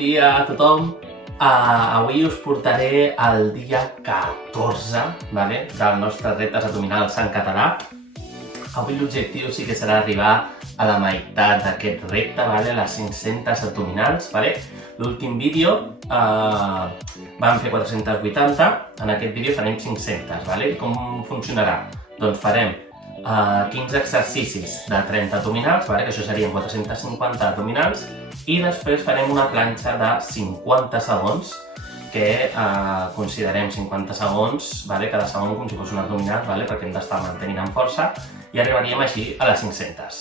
dia a tothom. Avui us portaré el dia 14 del nostre reptes abdominals en català. Avui l'objectiu sí que serà arribar a la meitat d'aquest repte, les 500 abdominals. L'últim vídeo vam fer 480, en aquest vídeo farem 500. I com funcionarà? Doncs farem 15 exercicis de 30 abdominals, que això serien 450 abdominals, i després farem una planxa de 50 segons, que considerem 50 segons, cada segon com si fos un abdominal, perquè hem d'estar mantenint amb força, i arribaríem així a les 500.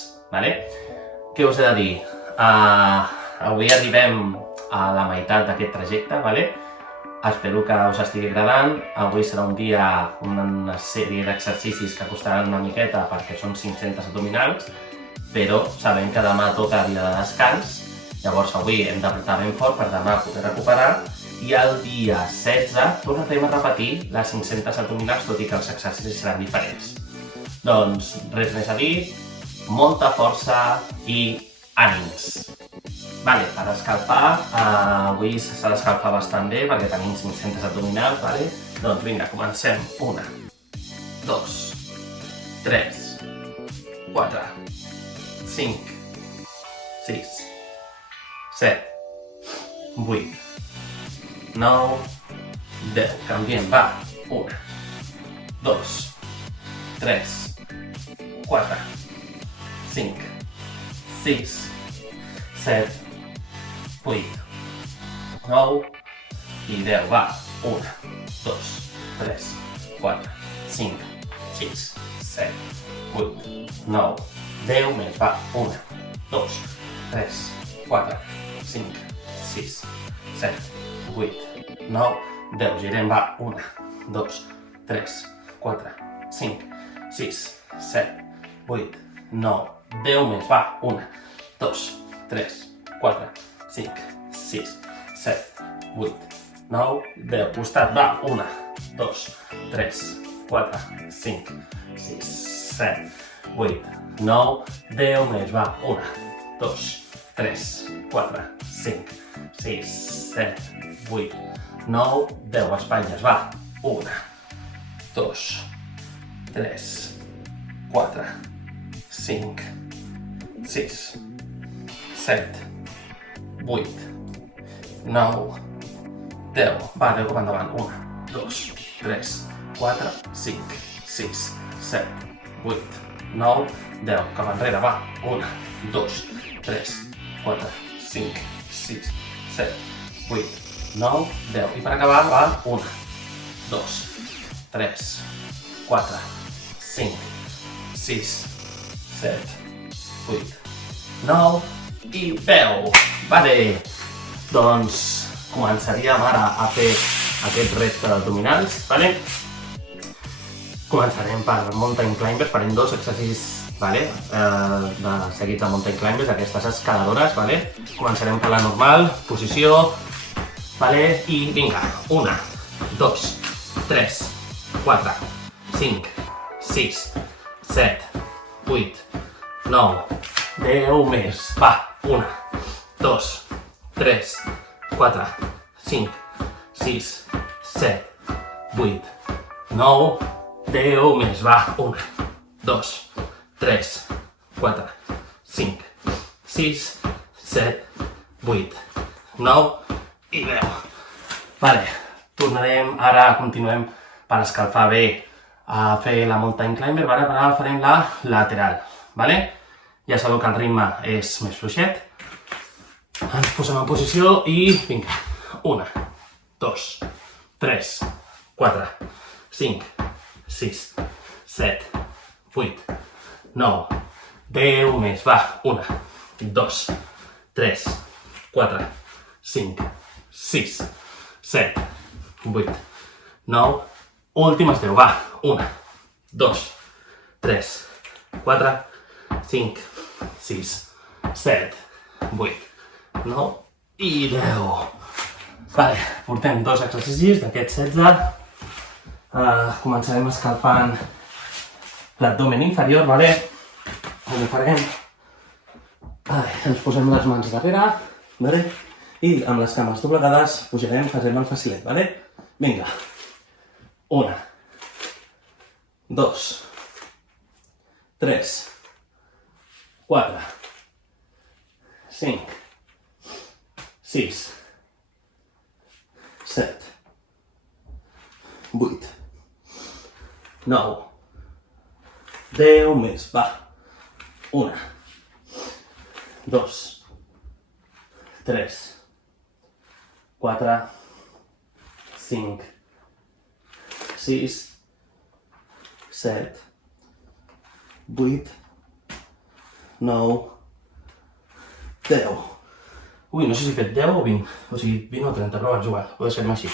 Què us he de dir? Avui arribem a la meitat d'aquest trajecte, espero que us estigui agradant. Avui serà un dia, una sèrie d'exercicis que costaran una miqueta perquè són 500 abdominals, però sabem que demà toca dia de descans, llavors avui hem d'apretar ben fort per demà poder recuperar, i el dia 16 tornarem a repetir les 500 abdominals, tot i que els exercicis seran diferents. Doncs res més a dir, molta força i ànims! Per escalfar, avui s'ha d'escalfar bastant bé perquè tenim 500 abdominals, doncs vinga, comencem. 1, 2, 3, 4, 5, 6, 7, 8, 9, 10. Canviem, va. 1, 2, 3, 4, 5, 6, 7, 8, 9 i 10. Va. 1, 2, 3, 4, 5, 6, 7, 8, 9, 10 més. Va. 1, 2, 3, 4, 5, 6, 7, 8, 9, 10. Girem. Va. 1, 2, 3, 4, 5, 6, 7, 8, 9, 10 més. Va. 1, 2, 3, 4, 5, 6, 7, 8, 9, 10. Costat, va. 1, 2, 3, 4, 5, 6, 7, 8, 9, 10 més. Va. 1, 2, 3, 4, 5, 6, 7, 8, 9, 10. Espatlles, va. 1, 2, 3, 4, 5, 6, 7, 8, 9, 10. Va, 10 cap endavant. 1, 2, 3, 4, 5, 6, 7, 8, 9, 10. Cap enrere, va. 1, 2, 3, 4, 5, 6, 7, 8, 9, 10. I per acabar, va. 1, 2, 3, 4, 5, 6, 7, 8, 9 i 10. Doncs començaríem ara a fer aquest repte d'abdominals. Començarem per mountain climbers, farem 2 exercicis seguits de mountain climbers, aquestes escaladores. Començarem per la normal, posició, i vinga. 1, 2, 3, 4, 5, 6, 7, 8, 9, 10 més. Va. 1, 2, 3, 4, 5, 6, 7, 8, 9, 10 més. Va. 1, 2, 3, 4, 5, 6, 7, 8, 9 i 10. Tornarem, ara continuem per escalfar bé a fer la mountain climber, però ara farem la lateral. Ja sabeu que el ritme és més fluixet. Ens posem en posició i vinga. 1, 2, 3, 4, 5, 6, 7, 8, 9, 10 més. Va. 1, 2, 3, 4, 5, 6, 7, 8, 9, últimes 10. Va. 1, 2, 3, 4, 5, 6, 7, 8, 9 i 10. Portem 2 exercicis d'aquests 16. Començarem escalfant l'abdomen inferior, Com ho farem? Ens posem les mans darrere, I amb les cames doblegades pujarem, farem el facilet, vale? Vinga. 1, 2, 3, 4, 5, 6, 7, 8, 9, 10 més, va. 1, 2, 3, 4, 5, 6, 7, 8, 9, 10. Ui, no sé si he fet 10 o 20, o sigui 20 o 30, però és igual, ho deixem així.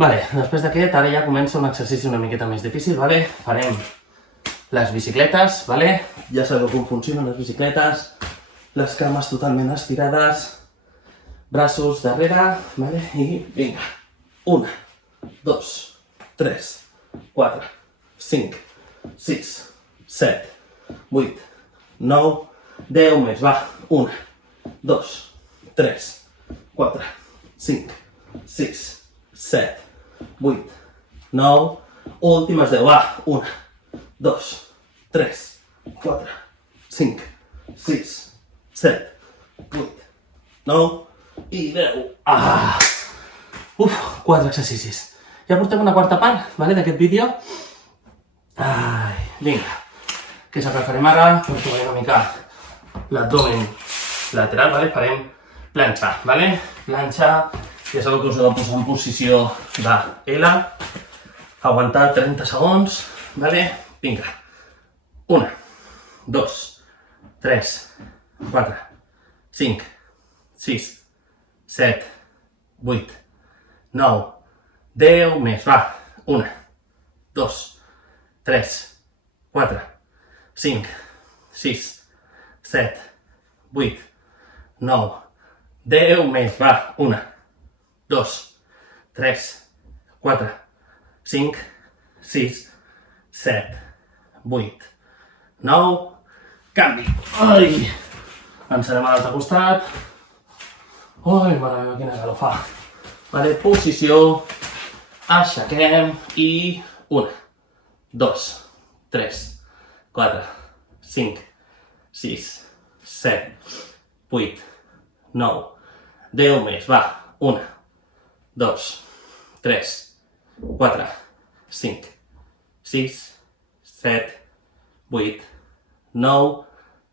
Vale, després d'aquest, ara ja comença un exercici una miqueta més difícil, vale? Farem les bicicletes, vale? Ja sabeu com funcionen les bicicletes, les cames totalment estirades, braços darrere, vale? I vinga, 1, 2, 3, 4, 5, 6, 7, 8, 9, 10 més, va, 1, 2, 3, 4, 5, 6, 7, 8, 9, últimes 10, va, 1, 2, 3, 4, 5, 6, 7, 8, 9 i 10. Ah! Uf, 4 exercicis. Ja portem una quarta part, vale, d'aquest vídeo. Ai, vinga. Què és el que farem ara? Doncs trobarem una mica l'abdomen lateral, vale? Farem planxa, vale? Planxa, ja sabeu que us heu de posar en posició de L, aguantar 30 segons, vale? Vinga. 1, 2, 3, 4, 5, 6, 7, 8, 9, 10 més, va. 1, 2, 3, 4, 5, 6, 7, 8, 9, 10 més, va. 1, 2, 3, 4, 5, 6, 7, 8, 9, canvi. Ai! Encenem a l'altre costat. Ai, mare meva, quina calor fa. Vale, posició, aixequem i 1, 2, 3, 4, 5, 6, 7, 8, 9, 10 més, va. 1, 2, 3, 4, 5, 6, 7, 8, 9,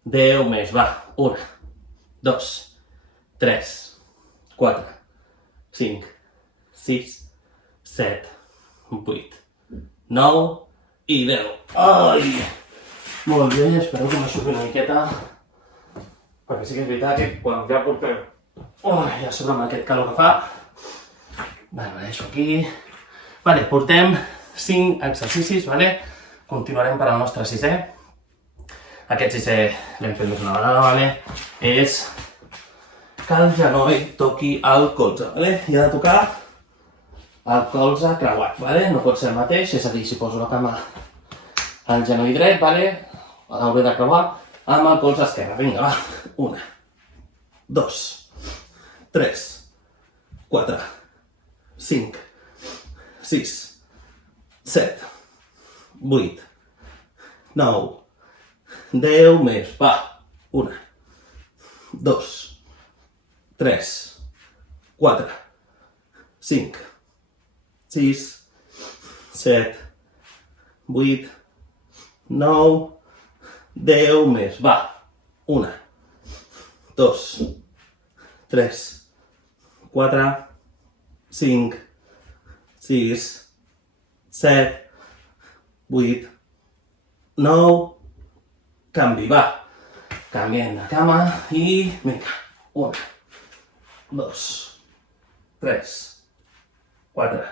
10 més, va. 1, 2, 3, 4, 5, 6, 7, 8, 9 i 10. Ai! Molt bé, espero que m'aixuqui una miqueta. Perquè sí que és veritat que quan ja portem... Ai, a sobre amb aquest calor que fa... Vale, ho deixo aquí. Vale, portem 5 exercicis, vale? Continuarem per al nostre sisè. Aquest sisè l'hem fet més una vegada, vale? És que el genoll toqui el colze, vale? I ha de tocar el colze creuat, vale? No pot ser el mateix, és a dir, si poso la cama al genoll dret, vale? L'hauré de creuar amb el colze esquerre. Vinga, va. 1, 2, 3, 4, 5, 6, 7, 8, 9, 10 més, va. 1, 2, 3, 4, 5, 6, 7, 8, 9, 10 més, va. 1, 2, 3, 4, 5, 6, 7, 8, 9, canvi, va. Canviem de cama i vinga. 1, 2, 3, 4,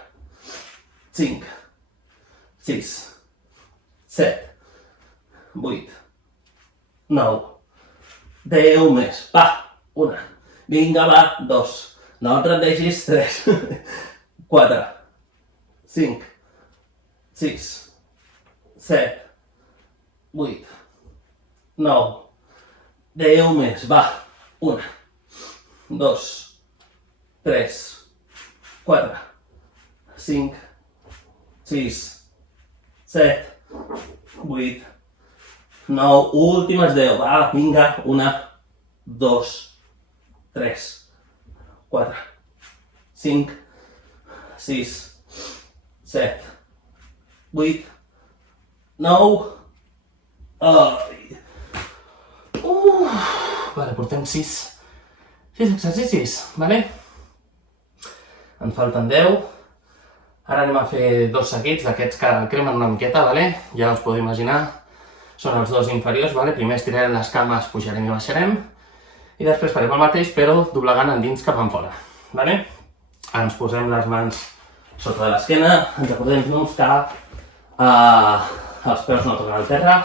5, 6, 7, 8, 9, 10 més, va. 1, vinga, va. 2, no te'n deixis. 3, 4, 5, 6, 7, 8, 9, 10 més, va. 1, 2, 3, 4, 5, 6, 7, 8, 9, últimes 10, va, vinga, 1, 2, 3, 4, 5, 6, 7, 8, 9, vale, portem 6 exercicis, vale? En falten 10. Ara anem a fer 2 seguits d'aquests que cremen una miqueta, vale? Ja us podeu imaginar. Són els 2 inferiors, vale? Primer estirarem les cames, pujarem i baixarem. I després farem el mateix, però doblegant endins cap enfora, vale? Ens posem les mans sota de l'esquena, ens acordem-nos que els peus no toquen el terra.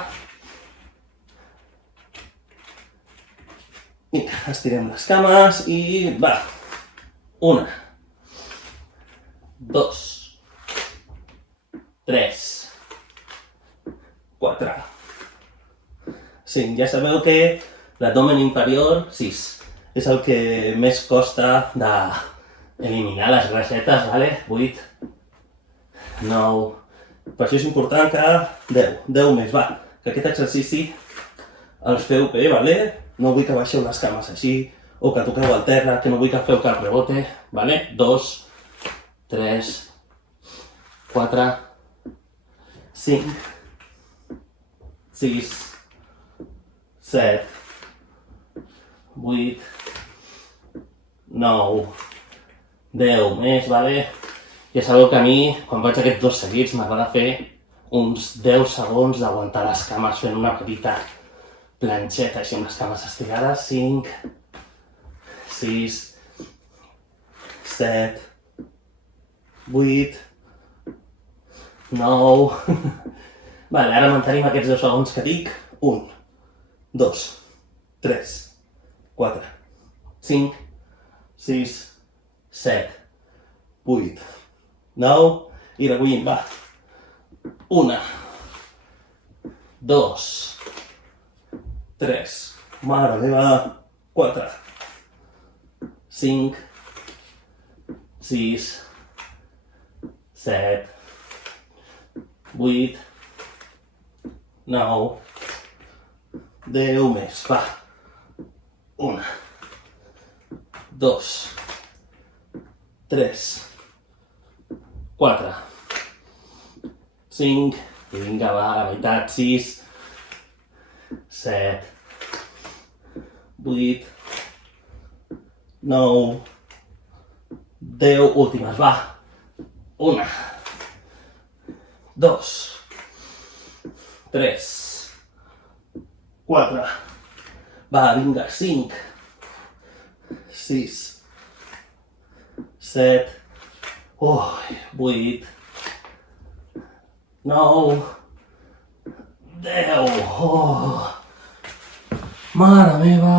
I estirem les cames i va. 1, 2, 3, 4, 5. Ja sabeu que l'abdomen inferior, 6, és el que més costa d'eliminar les grassetes, vale? 8, 9, per això és important que 10 més, va, que aquest exercici els feu bé, vale? No vull que baixeu les cames així, o que toqueu al terra, que no vull que feu cap rebote, vale? 2, 3, 4, 5, 6, 7, 8, 9, 10 més, vale? Ja sabeu que a mi, quan faig aquests 2 seguits, m'agrada fer uns 10 segons d'aguantar les cames fent una petita planxeta així amb les cames estirades. 5, 6, 7, 8, 9... Vale, ara mantenim aquests 2 segons que dic. 1, 2, 3, 4, 5, 6, 7, 8, 9, i recollim, va. 1, 2, 3, mare meva, 4, 5, 6, 7, 8, 9, 10 més, va. 1, 2, 3, 4, 5, i vinga, va, a la meitat, 6, 7, 8, 9, 10, últimes, va. 1, 2, 3, 4, va, vinga, 5, 6, 7, 8, 9, 10, mare meva!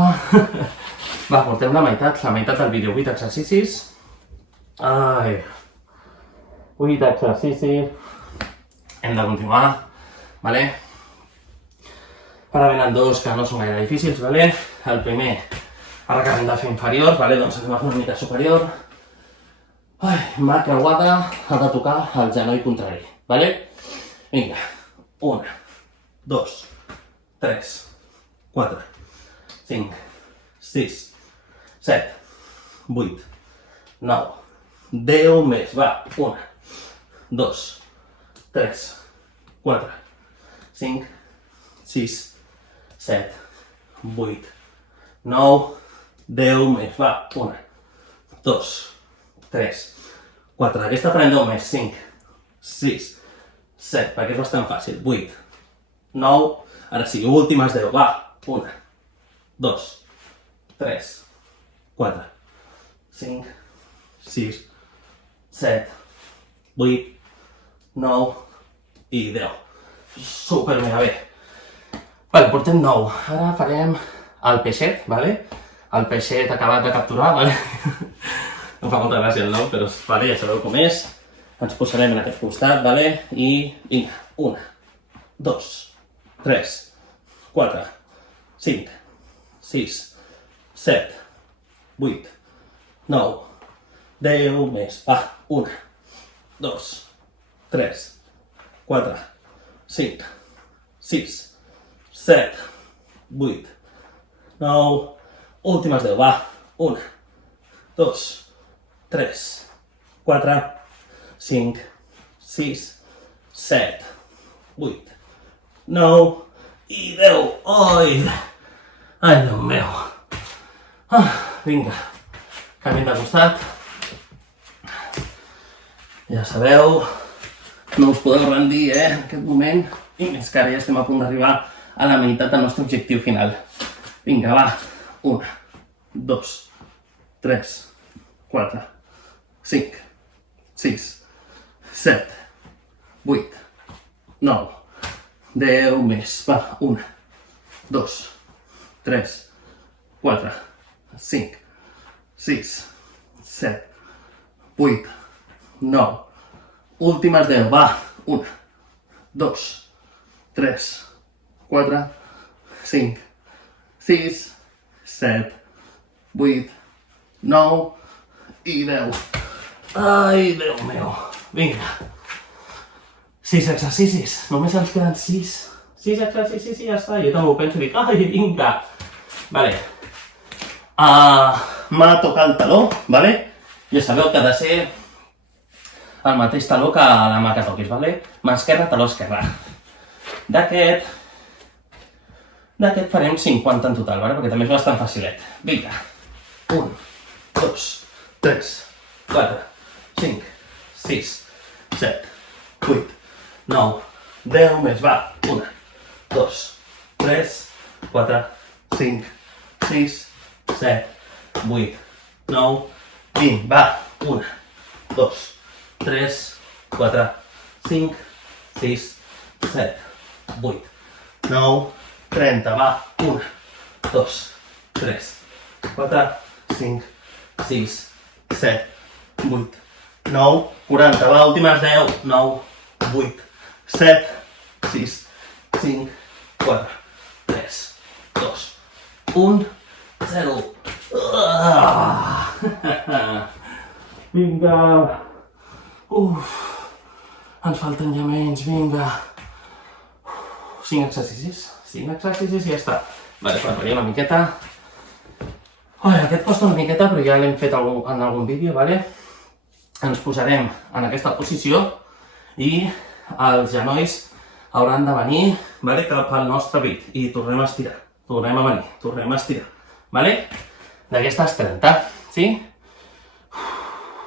Va, portem la meitat del vídeo, 8 exercicis. Ai, 8 exercicis. Hem de continuar, vale? Ara venen 2 que no són gaire difícils, vale? El primer, ara que hem de fer inferior, vale? Doncs anem a fer una mica superior. Ai, mà creuada, ha de tocar el genoll contrari, vale? Vinga, 1, 2, 3, 4, 5, 6, 7, 8, 9, 10 més, va, 1, 2, 3, 4, 5, 6, 7, 8, 9, 10 més, va, 1, 2, 3, 4, aquesta farem 10 més, 5, 6, 7, perquè és bastant fàcil, 8, 9, ara sí, últimes 10, va, 1, 2, 3, 4, 5, 6, 7, 8, 9 i 10. Super mega bé. Vale, portem 9. Ara farem el peixet, vale? El peixet acabat de capturar, vale? Em fa molta gràcia el nom, però vale, ja sabeu com és. Ens posarem en aquest costat, vale? I vinga, 1, 2, 3, 4, 5, 6, 7, 8, 9, 10 més. Va, 1, 2, 3, 4, 5, 6, 7, 8, 9, últimes 10, va, 1, 2, 3, 4, 5, 6, 7, 8, 9 i 10. Ai, ai, Déu meu. Vinga, canviem de costat. Ja sabeu, no us podeu rendir, en aquest moment. I més que ara ja estem a punt d'arribar a la meitat del nostre objectiu final. Vinga, va. 1, 2, 3, 4, 5, 6, 7, 8, 9, 10 més. Va, 1, 2, 3, 4, 5, 6, 7, 8, 9, últimes 10, va, 1, 2, 3, 4, 5, 6, 7, 8, 9 i 10. Ai, Déu meu. Vinga. 6 exercicis, només ens queden 6. 6 exercicis i ja està, jo també ho penso i dic, ai, vinga. Vale. M'ha tocat el taló, vale? Ja sabeu que ha de ser el mateix taló que la mà que toquis, vale? Mà esquerra, taló esquerra. D'aquest farem 50 en total, vale? Perquè també és bastant facilet. Vinga. 1, 2, 3, 4, 5, 6, 7, 8, 9, 10 més, va. 1, 2, 3, 4, 5, 6, 7, 8, 9, 20, va. 1, 2, 3, 4, 5, 6, 7, 8, 9, 30, va. 1, 2, 3, 4, 5, 6, 7, 8, 9, 40, va. Últimes 10, 9, 8, 7, 6, 5, 4, 3, 2, 1, 0. Vinga. Ens falten ja menys, vinga. 5 exercicis. 5 exercicis i ja està. Vale, parlaré una miqueta. Aquest costa una miqueta, però ja l'hem fet en algun vídeo, vale? Ens posarem en aquesta posició i els genolls hauran de venir, vale, cap al nostre pit i tornem a estirar. Tornem a venir, tornem a estirar. Vale? D'aquestes 30, sí?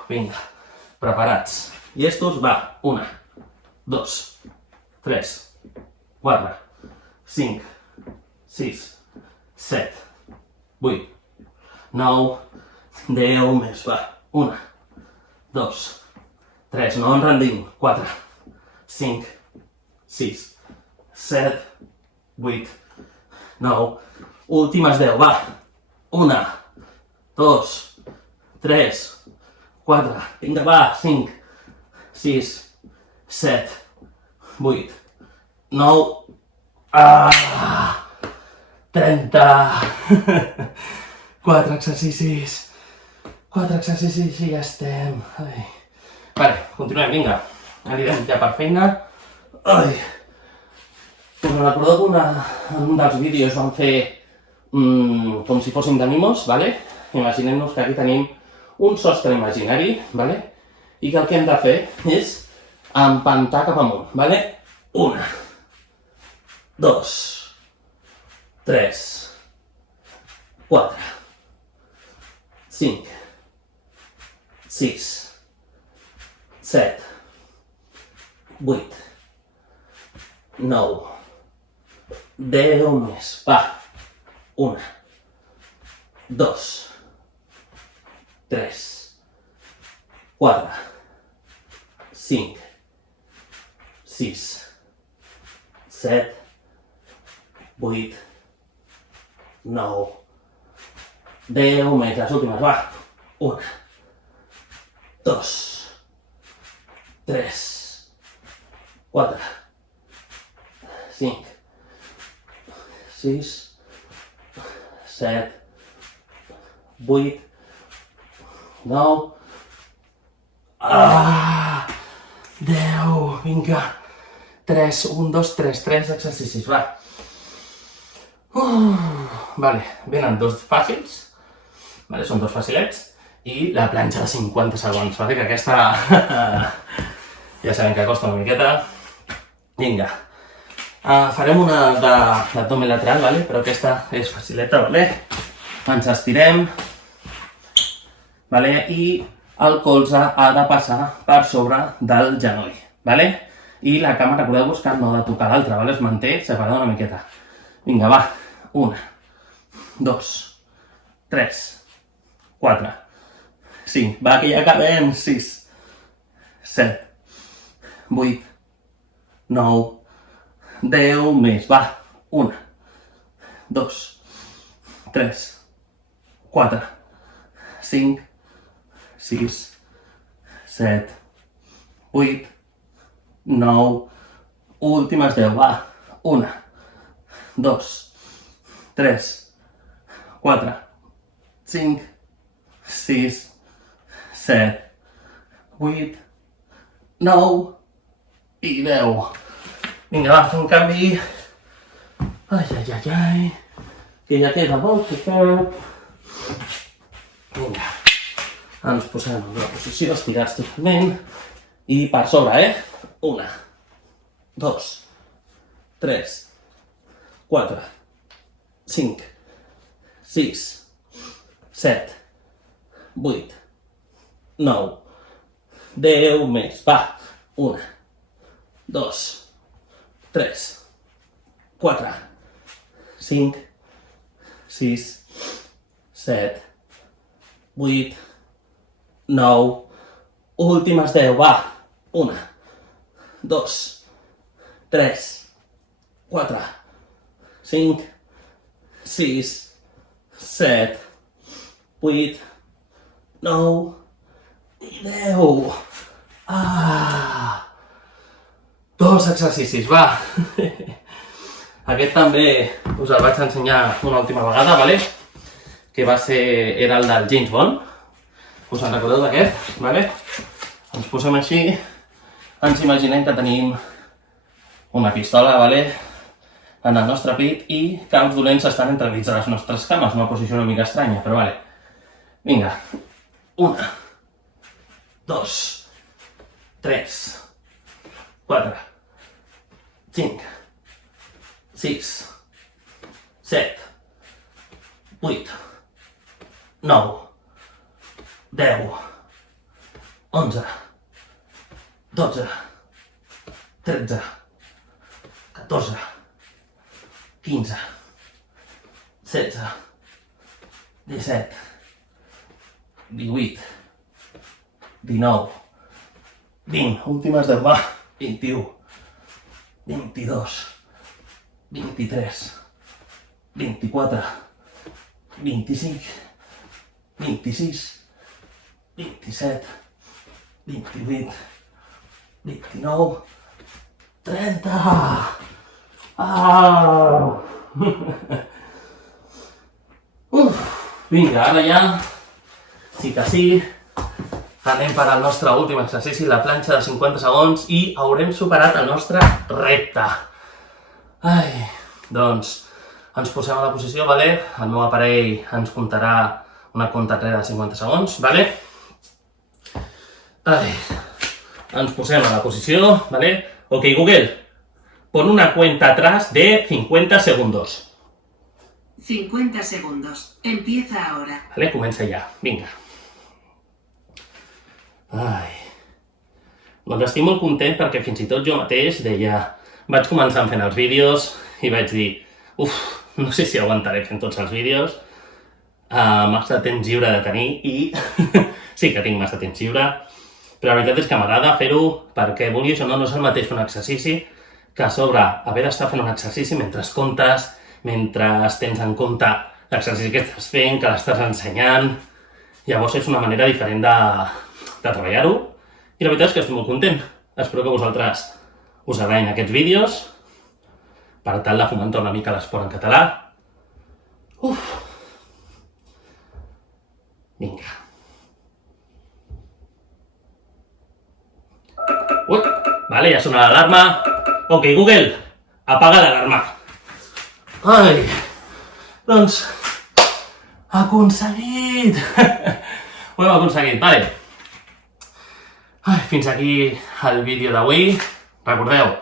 Vinga, preparats. Llestos, va. 1, 2, 3, 4, 5, 6, 7, 8, 9, 10 més, va. 1, 2, 3, no ens rendim. 4, 5, 6, 7, 8, 9, últimes 10, va. 1, 2, 3, 4, vinga, va. 5, 6, 7, 8, 9, 30, 4 exercicis, 4 exercicis i ja estem. Ai. Vale, continuem, vinga. Anirem ja per feina. Ai. Us recordeu que en un dels vídeos vam fer com si fóssim de mimos, vale? Imaginem-nos que aquí tenim un sostre imaginari, vale? I que el que hem de fer és empentar cap amunt, vale? 1, 2, 3, 4, 5, 6, 7, 8, 9, 10 més, va. 1, 2, 3, 4, 5, 6, 7, 8, 9, 10 més, les últimes, va. 1, 2, 3, 4, 5, 6, 7, 8, 9, 10, vinga. 3, 1, 2, 3 exercicis, va. Vale, venen dos fàcils, vale, són dos facilets, i la planxa de 50 segons, vale, que aquesta ja sabem que costa una miqueta. Vinga, farem una d'abdomen lateral, vale, però aquesta és facileta, vale. Ens estirem, vale, i el colze ha de passar per sobre del genoll, vale? I la cama, recordeu-vos que no ha de tocar l'altra, vale? Es manté separada una miqueta. Vinga, va. 1, 2, 3, 4, 5. Va, que ja acabem. 6, 7, 8, 9, 10 més. Va. 1, 2, 3, 4, 5, 6, 7, 8, 9, últimes 10, va. 1, 2, 3, 4, 5, 6, 7, 8, 9 i 10. Vinga, va, fer un canvi. Ai, que ja queda molt poquet. Vinga, ens posem en la posició, estirats totalment. I per sobre, 1, 2, 3, 4, 5, 6, 7, 8, 9, 10 més. Va, 1, 2, 3, 4, 5, 6, 7, 8, 9, últimes 10, va. 1, 2, 3, 4, 5, 6, 7, 8, 9 i 10. Dos exercicis, va. Aquest també us el vaig ensenyar una última vegada, vale? Que era el del James Bond. Us en recordeu d'aquest? Vale? Ens posem així, ens imaginem que tenim una pistola, vale? En el nostre pit i que els dolents estan entremig de les nostres cames, una posició una mica estranya, però vale. Vinga, 1, 2, 3, 4, 5, 6, 7, 8, 9, 10, 11, 12, 13, 14, 15, 16, 17, 18, 19, 20, últimes 10, va, 21, 22, 23, 24, 25, 26, 27, 28, 29, 30. Vinga, ara ja, sí que sí, anem per al nostre últim exercici, la planxa de 50 segons, i haurem superat el nostre repte. Doncs ens posem a la posició, vale? El meu aparell ens comptarà una compta enrere de 50 segons, vale? Ens posem a la posició, vale? Ok, Google, pon una cuenta atrás de 50 segundos. 50 segundos. Empieza ahora. Vale, comença ja. Vinga. Doncs estic molt content perquè fins i tot jo mateix deia... Vaig començar fent els vídeos i vaig dir no sé si aguantaré fent tots els vídeos. Massa temps lliure de tenir i... sí que tinc massa temps lliure. Però la veritat és que m'agrada fer-ho perquè vulguis o no, no és el mateix fer un exercici que a sobre haver d'estar fent un exercici mentre comptes, mentre tens en compte l'exercici que estàs fent, que l'estàs ensenyant. Llavors és una manera diferent de treballar-ho i la veritat és que estic molt content. Espero que vosaltres us agradin aquests vídeos per tal de fomentar una mica l'esport en català. Vinga. Vale, ja sona l'alarma. Ok, Google, apaga l'alarma. Ai, doncs, aconseguit! Ho hem aconseguit, vale. Ai, fins aquí el vídeo d'avui. Recordeu,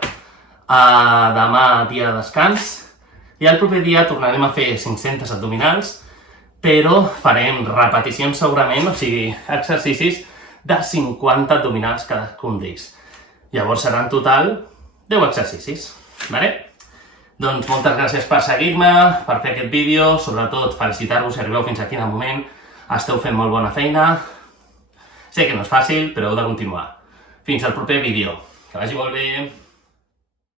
demà dia de descans i el proper dia tornarem a fer 500 abdominals, però farem repeticions segurament, o sigui, exercicis de 50 abdominals cadascun d'ells. Llavors serà en total 10 exercicis, vale? Doncs moltes gràcies per seguir-me, per fer aquest vídeo, sobretot felicitar-vos si arribeu fins aquí en el moment, esteu fent molt bona feina. Sé que no és fàcil, però heu de continuar. Fins al proper vídeo. Que vagi molt bé!